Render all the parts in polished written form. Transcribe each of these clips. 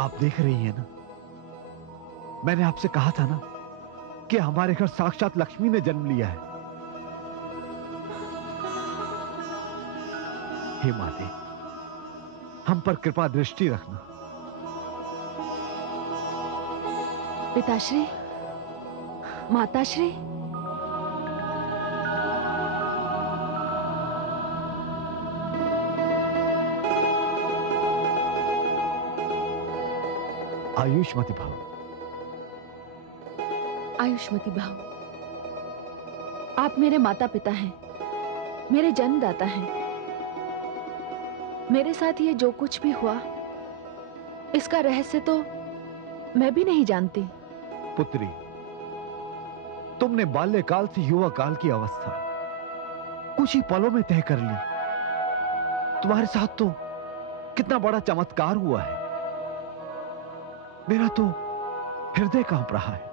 आप देख रही हैं ना, मैंने आपसे कहा था ना कि हमारे घर साक्षात लक्ष्मी ने जन्म लिया है। हे माते, हम पर कृपा दृष्टि रखना। पिताश्री, माताश्री, आयुष्मती भाव। आयुष्मती भाव। आप मेरे माता पिता हैं, मेरे जन्मदाता हैं। मेरे साथ ये जो कुछ भी हुआ, इसका रहस्य तो मैं भी नहीं जानती। पुत्री, तुमने बाल्यकाल से युवा काल की अवस्था कुछ ही पलों में तय कर ली। तुम्हारे साथ तो कितना बड़ा चमत्कार हुआ है। मेरा तो हृदय कांप रहा है।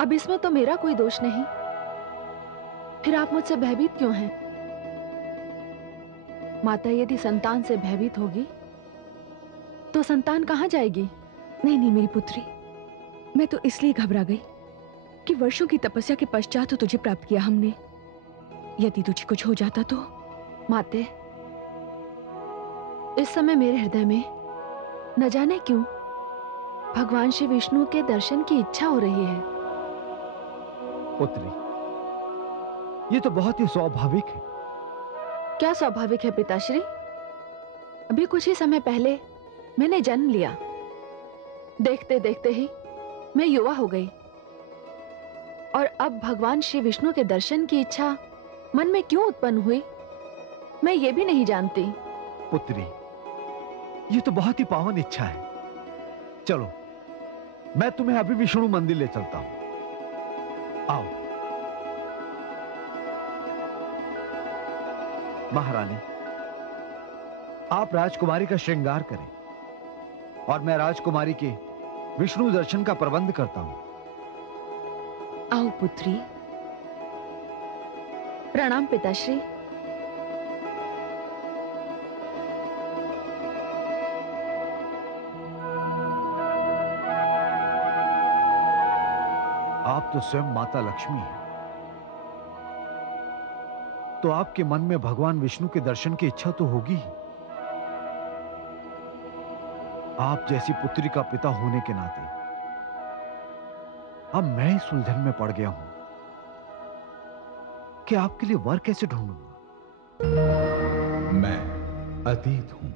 अब इसमें तो मेरा कोई दोष नहीं, फिर आप मुझसे भयभीत क्यों हैं? माता यदि संतान से भयभीत होगी तो संतान कहां जाएगी? नहीं नहीं मेरी पुत्री, मैं तो इसलिए घबरा गई कि वर्षों की तपस्या के पश्चात तो तुझे प्राप्त किया हमने। यदि तुझे कुछ हो जाता तो। माते, इस समय मेरे हृदय में न जाने क्यों भगवान श्री विष्णु के दर्शन की इच्छा हो रही है। पुत्री, ये तो बहुत ही स्वाभाविक है। क्या स्वाभाविक है पिताश्री? अभी कुछ ही समय पहले मैंने जन्म लिया, देखते देखते ही मैं युवा हो गई, और अब भगवान श्री विष्णु के दर्शन की इच्छा मन में क्यों उत्पन्न हुई, मैं ये भी नहीं जानती। पुत्री, ये तो बहुत ही पावन इच्छा है। चलो, मैं तुम्हें अभी विष्णु मंदिर ले चलता हूं। आओ। महारानी, आप राजकुमारी का श्रृंगार करें और मैं राजकुमारी के विष्णु दर्शन का प्रबंध करता हूं। आओ पुत्री। प्रणाम पिताश्री। आप तो स्वयं माता लक्ष्मी हैं, तो आपके मन में भगवान विष्णु के दर्शन की इच्छा तो होगी ही। आप जैसी पुत्री का पिता होने के नाते अब मैं इस उलझन में पड़ गया हूं कि आपके लिए वर कैसे ढूंढूंगा। मैं अतीत हूं।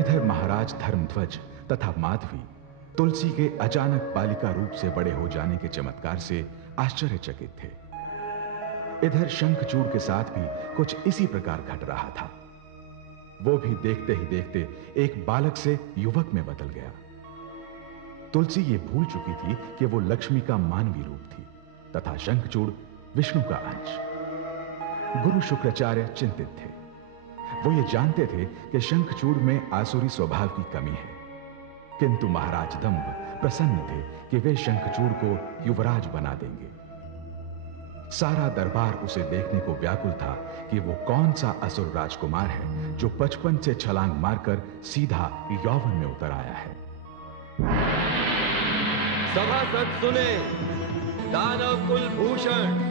इधर महाराज धर्मध्वज तथा माधवी तुलसी के अचानक बालिका रूप से बड़े हो जाने के चमत्कार से आश्चर्यचकित थे। इधर शंखचूड़ के साथ भी कुछ इसी प्रकार घट रहा था। वो भी देखते ही देखते एक बालक से युवक में बदल गया। तुलसी ये भूल चुकी थी कि वो लक्ष्मी का मानवी रूप थी तथा शंखचूड़ विष्णु का अंश। गुरु शुक्राचार्य चिंतित थे। वो ये जानते थे कि शंखचूड़ में आसुरी स्वभाव की कमी है, किंतु महाराज दंभ प्रसन्न थे कि वे शंखचूड़ को युवराज बना देंगे। सारा दरबार उसे देखने को व्याकुल था कि वो कौन सा असुर राजकुमार है जो बचपन से छलांग मारकर सीधा यौवन में उतर आया है। सभासद सुने, दानव कुल भूषण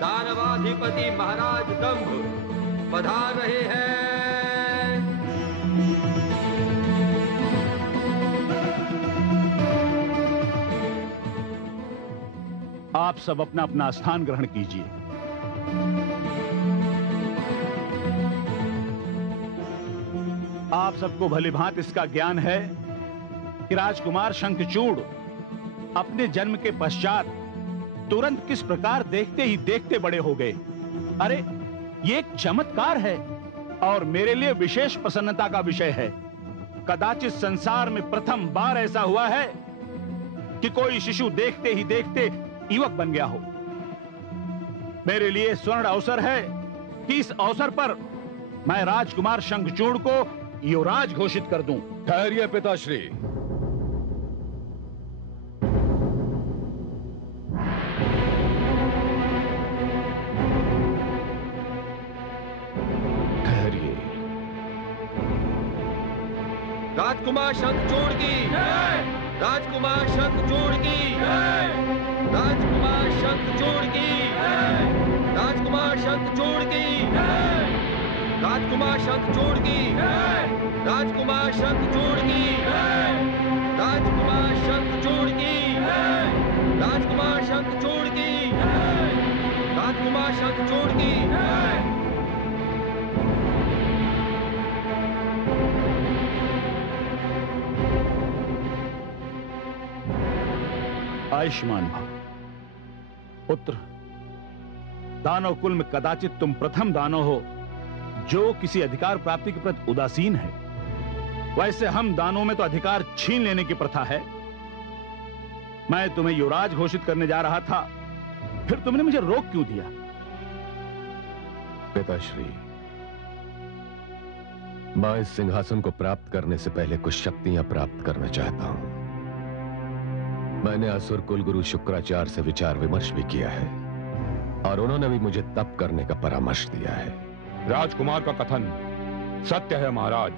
दानवाधिपति महाराज दंभ पधार रहे हैं। आप सब अपना अपना स्थान ग्रहण कीजिए। आप सबको भलीभांत इसका ज्ञान है कि राजकुमार शंखचूड़ अपने जन्म के पश्चात तुरंत किस प्रकार देखते ही देखते बड़े हो गए। अरे, ये एक चमत्कार है और मेरे लिए विशेष प्रसन्नता का विषय है। कदाचित संसार में प्रथम बार ऐसा हुआ है कि कोई शिशु देखते ही देखते युवक बन गया हो। मेरे लिए स्वर्ण अवसर है कि इस अवसर पर मैं राजकुमार शंखचूड़ को युवराज घोषित कर दूं। ठहरिए पिताश्री। ठहरिए। राजकुमार शंखचूड़ की, राजकुमार शंखचूड़ की, राजकुमार शंखचूड़ की, राजकुमार शंखचूड़ की, राजकुमार शंखचूड़ की, राजकुमार शंखचूड़ की, राजकुमार शंखचूड़ की, राजकुमार शंखचूड़ की, राजकुमार शंखचूड़ की। आयुष्मान भव। पुत्र, दानव कुल में कदाचित तुम प्रथम दानव हो जो किसी अधिकार प्राप्ति के प्रति उदासीन है। वैसे हम दानवों में तो अधिकार छीन लेने की प्रथा है। मैं तुम्हें युवराज घोषित करने जा रहा था, फिर तुमने मुझे रोक क्यों दिया? पिताश्री, मैं इस सिंहासन को प्राप्त करने से पहले कुछ शक्तियां प्राप्त करना चाहता हूं। मैंने असुर कुलगुरु शुक्राचार्य से विचार विमर्श भी किया है और उन्होंने भी मुझे तप करने का परामर्श दिया है। राजकुमार का कथन सत्य है महाराज।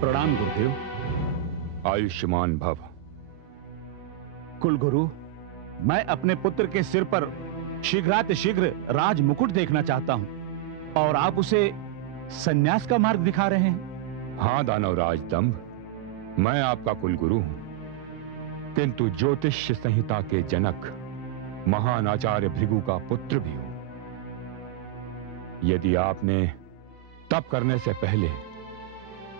प्रणाम गुरुदेव। आयुष्मान भव। कुलगुरु, मैं अपने पुत्र के सिर पर शीघ्रातिशीघ्र राज मुकुट देखना चाहता हूं और आप उसे संन्यास का मार्ग दिखा रहे हैं। हाँ दानवराज दंभ, मैं आपका कुलगुरु हूं, किंतु ज्योतिष संहिता के जनक महान आचार्य भृगु का पुत्र भी हूं। यदि आपने तप करने से पहले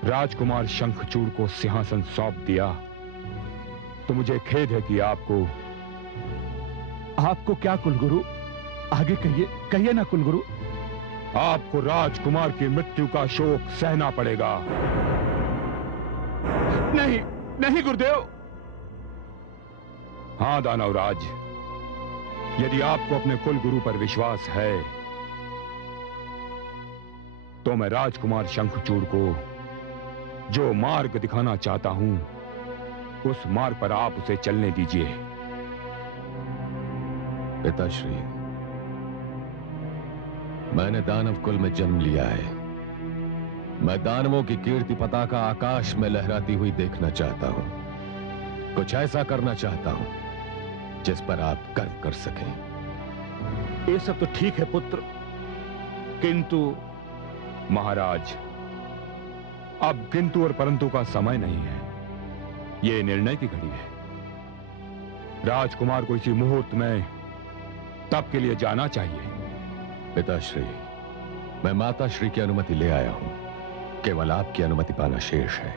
राजकुमार शंखचूड़ को सिंहासन सौंप दिया तो मुझे खेद है कि आपको क्या कुलगुरु? आगे कहिए ना कुलगुरु। आपको राजकुमार की मृत्यु का शोक सहना पड़ेगा। नहीं नहीं गुरुदेव। हां दानवराज, यदि आपको अपने कुलगुरु पर विश्वास है तो मैं राजकुमार शंखचूड़ को जो मार्ग दिखाना चाहता हूं उस मार्ग पर आप उसे चलने दीजिए। पिताश्री, मैंने दानव कुल में जन्म लिया है। मैं दानवों की कीर्ति पताका आकाश में लहराती हुई देखना चाहता हूं। कुछ ऐसा करना चाहता हूं जिस पर आप गर्व कर सकें। ये सब तो ठीक है पुत्र, किंतु महाराज, अब किंतु और परंतु का समय नहीं है। यह निर्णय की घड़ी है। राजकुमार को इसी मुहूर्त में तप के लिए जाना चाहिए। पिताश्री, मैं माताश्री की अनुमति ले आया हूं। केवल आपकी अनुमति पाना शेष है।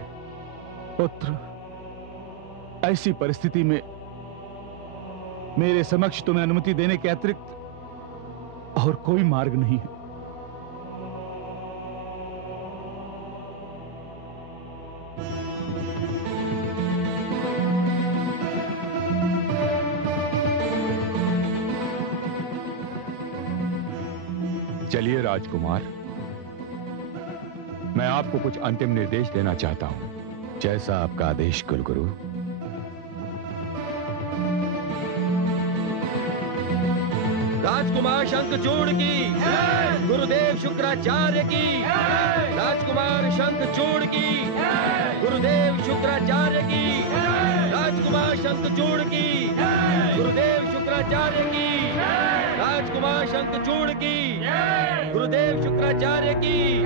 पुत्र, ऐसी परिस्थिति में मेरे समक्ष तुम्हें अनुमति देने के अतिरिक्त और कोई मार्ग नहीं है। चलिए राजकुमार, मैं आपको कुछ अंतिम निर्देश देना चाहता हूं। जैसा आपका आदेश कुलगुरु। राजकुमार शंखचूड़ की, गुरुदेव शुक्राचार्य की, राजकुमार शंखचूड़ की, गुरुदेव शुक्राचार्य की, राजकुमार शंखचूड़ की, गुरुदेव शुक्राचार्य की, राजकुमार शंखचूड़ की, गुरुदेव शुक्राचार्य की।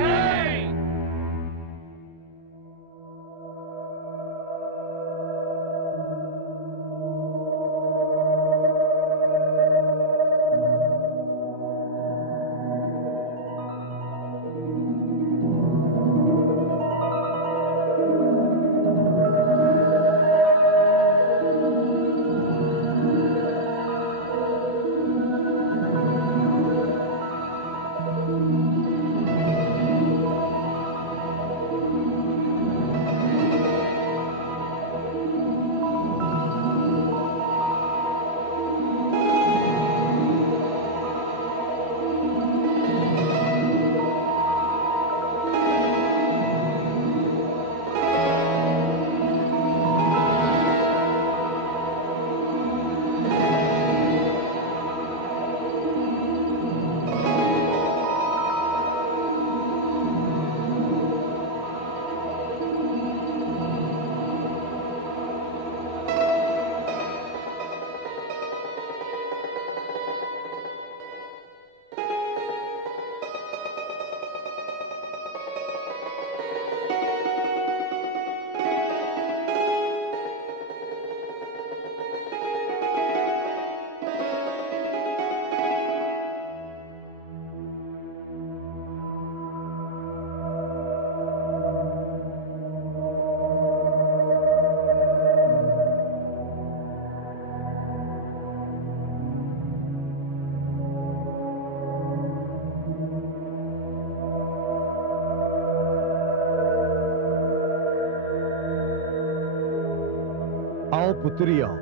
पुत्री आओ,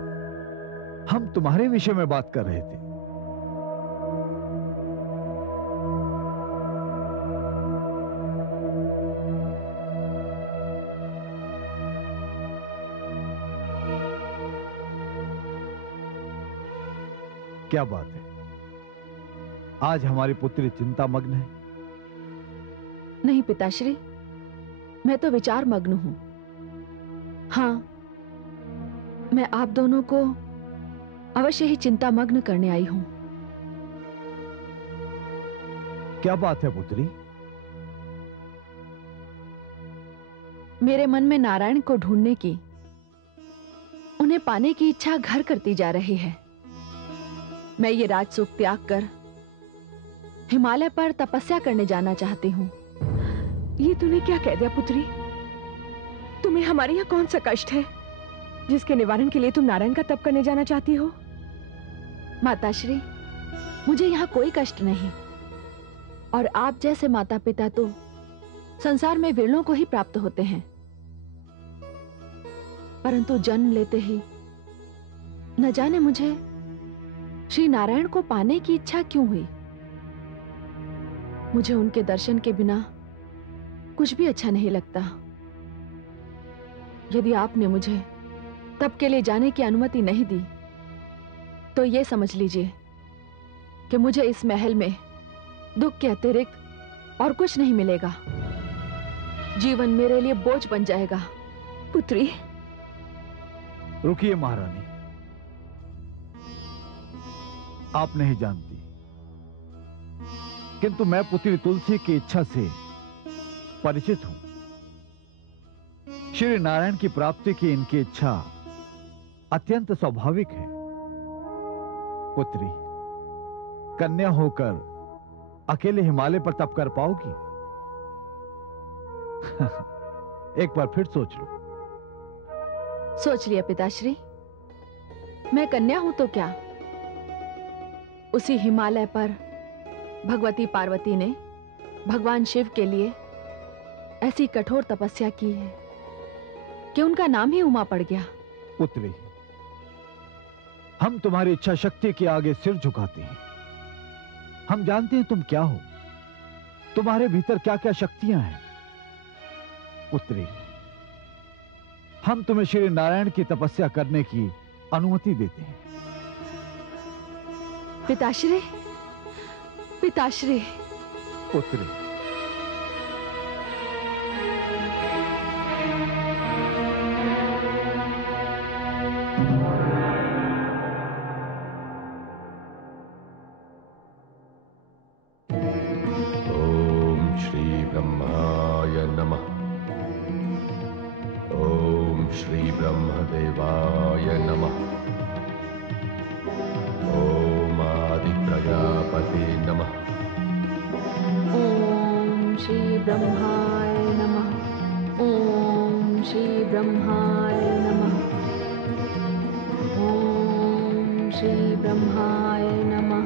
हम तुम्हारे विषय में बात कर रहे थे। क्या बात है, आज हमारी पुत्री चिंतामग्न है? नहीं पिताश्री, मैं तो विचार मग्न हूं। हाँ, मैं आप दोनों को अवश्य ही चिंतामग्न करने आई हूं। क्या बात है पुत्री? मेरे मन में नारायण को ढूंढने की, उन्हें पाने की इच्छा घर करती जा रही है। मैं ये राजसुख त्याग कर हिमालय पर तपस्या करने जाना चाहती हूँ। ये तूने क्या कह दिया पुत्री? तुम्हें हमारे यहाँ कौन सा कष्ट है जिसके निवारण के लिए तुम नारायण का तप करने जाना चाहती हो? माताश्री, मुझे यहाँ कोई कष्ट नहीं, और आप जैसे माता पिता तो संसार में विरलों को ही प्राप्त होते हैं, परंतु जन्म लेते ही न जाने मुझे श्री नारायण को पाने की इच्छा क्यों हुई। मुझे उनके दर्शन के बिना कुछ भी अच्छा नहीं लगता। यदि आपने मुझे तप के लिए जाने की अनुमति नहीं दी, तो यह समझ लीजिए कि मुझे इस महल में दुख के अतिरिक्त और कुछ नहीं मिलेगा। जीवन मेरे लिए बोझ बन जाएगा। पुत्री, रुकिए महारानी, आप नहीं जानती, किंतु मैं पुत्री तुलसी की इच्छा से परिचित हूं। श्री नारायण की प्राप्ति की इनकी इच्छा अत्यंत स्वाभाविक है। पुत्री, कन्या होकर अकेले हिमालय पर तप कर पाओगी? एक बार फिर सोच लो। सोच लिया पिताश्री। मैं कन्या हूं तो क्या, उसी हिमालय पर भगवती पार्वती ने भगवान शिव के लिए ऐसी कठोर तपस्या की है कि उनका नाम ही उमा पड़ गया। पुत्री, हम तुम्हारी इच्छा शक्ति के आगे सिर झुकाते हैं। हम जानते हैं तुम क्या हो, तुम्हारे भीतर क्या क्या शक्तियां हैं। पुत्री, हम तुम्हें श्री नारायण की तपस्या करने की अनुमति देते हैं। पिताश्री, पिताश्री। पुत्री, ओम श्री ब्रह्माय नमः। ओम श्री ब्रह्मदेवाय नमः। ओम आदि प्रजापते नमः। ओम श्री ब्रह्माय नमः। ओम श्री ब्रह्माय नमः। ओम श्री ब्रह्माय नमः।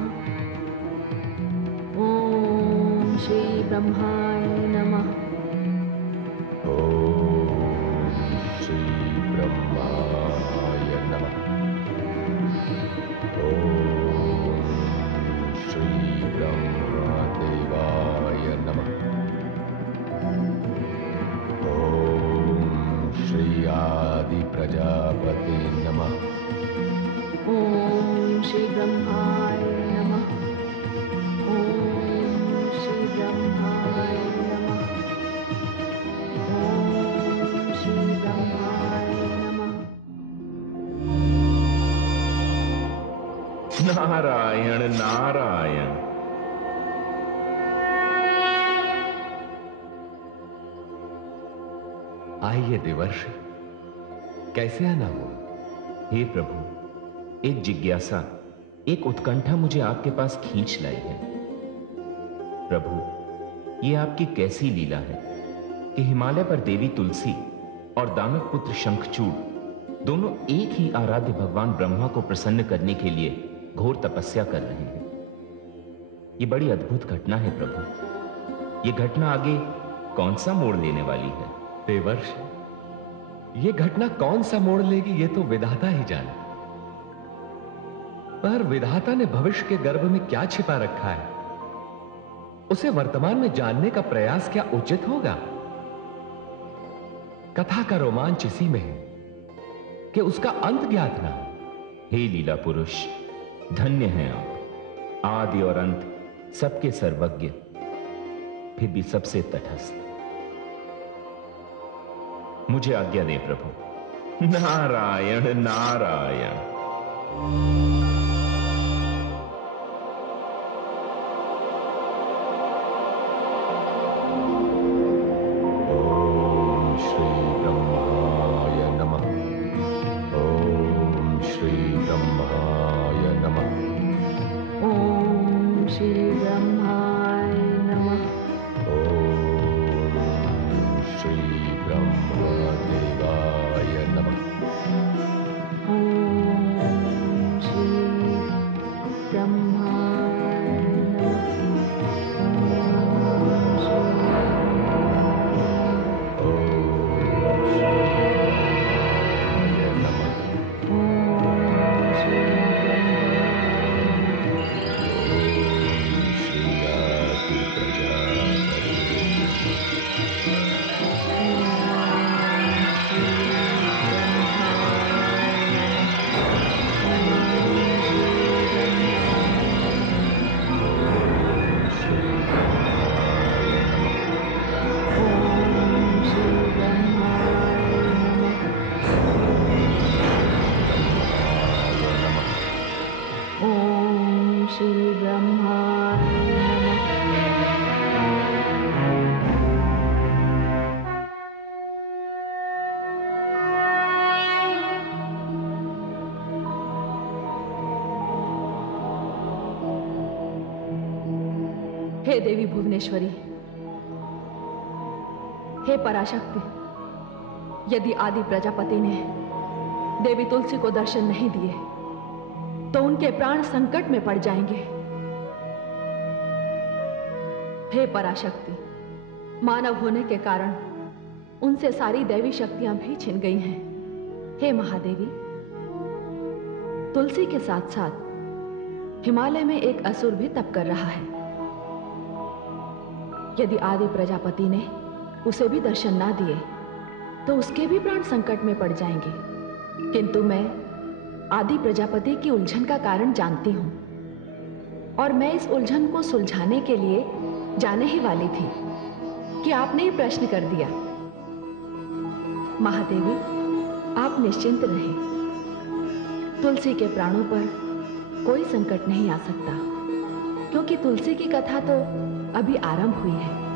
ओम श्री ब्रह्माय नमः। ओम श्री ब्रह्माय नमः। ओम श्री ब्रह्मदेवाय नमः। ओम श्री आदि प्रजापते नमः। ओम श्री ब्रह्माय नमः। ओम श्री ब्रह्माय नमः। ओम श्री ब्रह्माय नमः। नारायण नारायण। आइए देवर्षि, कैसे आना हुआ? हे प्रभु, एक जिज्ञासा, एक उत्कंठा मुझे आपके पास खींच लाई है। प्रभु, ये आपकी कैसी लीला है कि हिमालय पर देवी तुलसी और दानव पुत्र शंखचूड़ दोनों एक ही आराध्य भगवान ब्रह्मा को प्रसन्न करने के लिए घोर तपस्या कर रहे हैं। ये बड़ी अद्भुत घटना है प्रभु। ये घटना आगे कौन सा मोड़ लेने वाली है? देवर्षि, ये घटना कौन सा मोड़ लेगी ये तो विधाता ही जाने। पर विधाता ने भविष्य के गर्भ में क्या छिपा रखा है, उसे वर्तमान में जानने का प्रयास क्या उचित होगा? कथा का रोमांच इसी में है कि उसका अंत ज्ञात ना हो। हे लीला पुरुष, धन्य हैं आप, आदि और अंत सबके सर्वज्ञ, फिर भी सबसे तटस्थ। मुझे आज्ञा दे प्रभु। नारायण नारायण। हे देवी भुवनेश्वरी, हे पराशक्ति, यदि आदि प्रजापति ने देवी तुलसी को दर्शन नहीं दिए तो उनके प्राण संकट में पड़ जाएंगे। हे पराशक्ति, मानव होने के कारण उनसे सारी दैवी शक्तियां भी छिन गई हैं। हे महादेवी, तुलसी के साथ साथ हिमालय में एक असुर भी तप कर रहा है। यदि आदि प्रजापति ने उसे भी दर्शन ना दिए तो उसके भी प्राण संकट में पड़ जाएंगे। किंतु मैं आदि प्रजापति की उलझन का कारण जानती हूं और मैं इस उलझन को सुलझाने के लिए जाने ही वाली थी कि आपने ये प्रश्न कर दिया। महादेवी, आप निश्चिंत रहें, तुलसी के प्राणों पर कोई संकट नहीं आ सकता, क्योंकि तुलसी की कथा तो अभी आरंभ हुई है।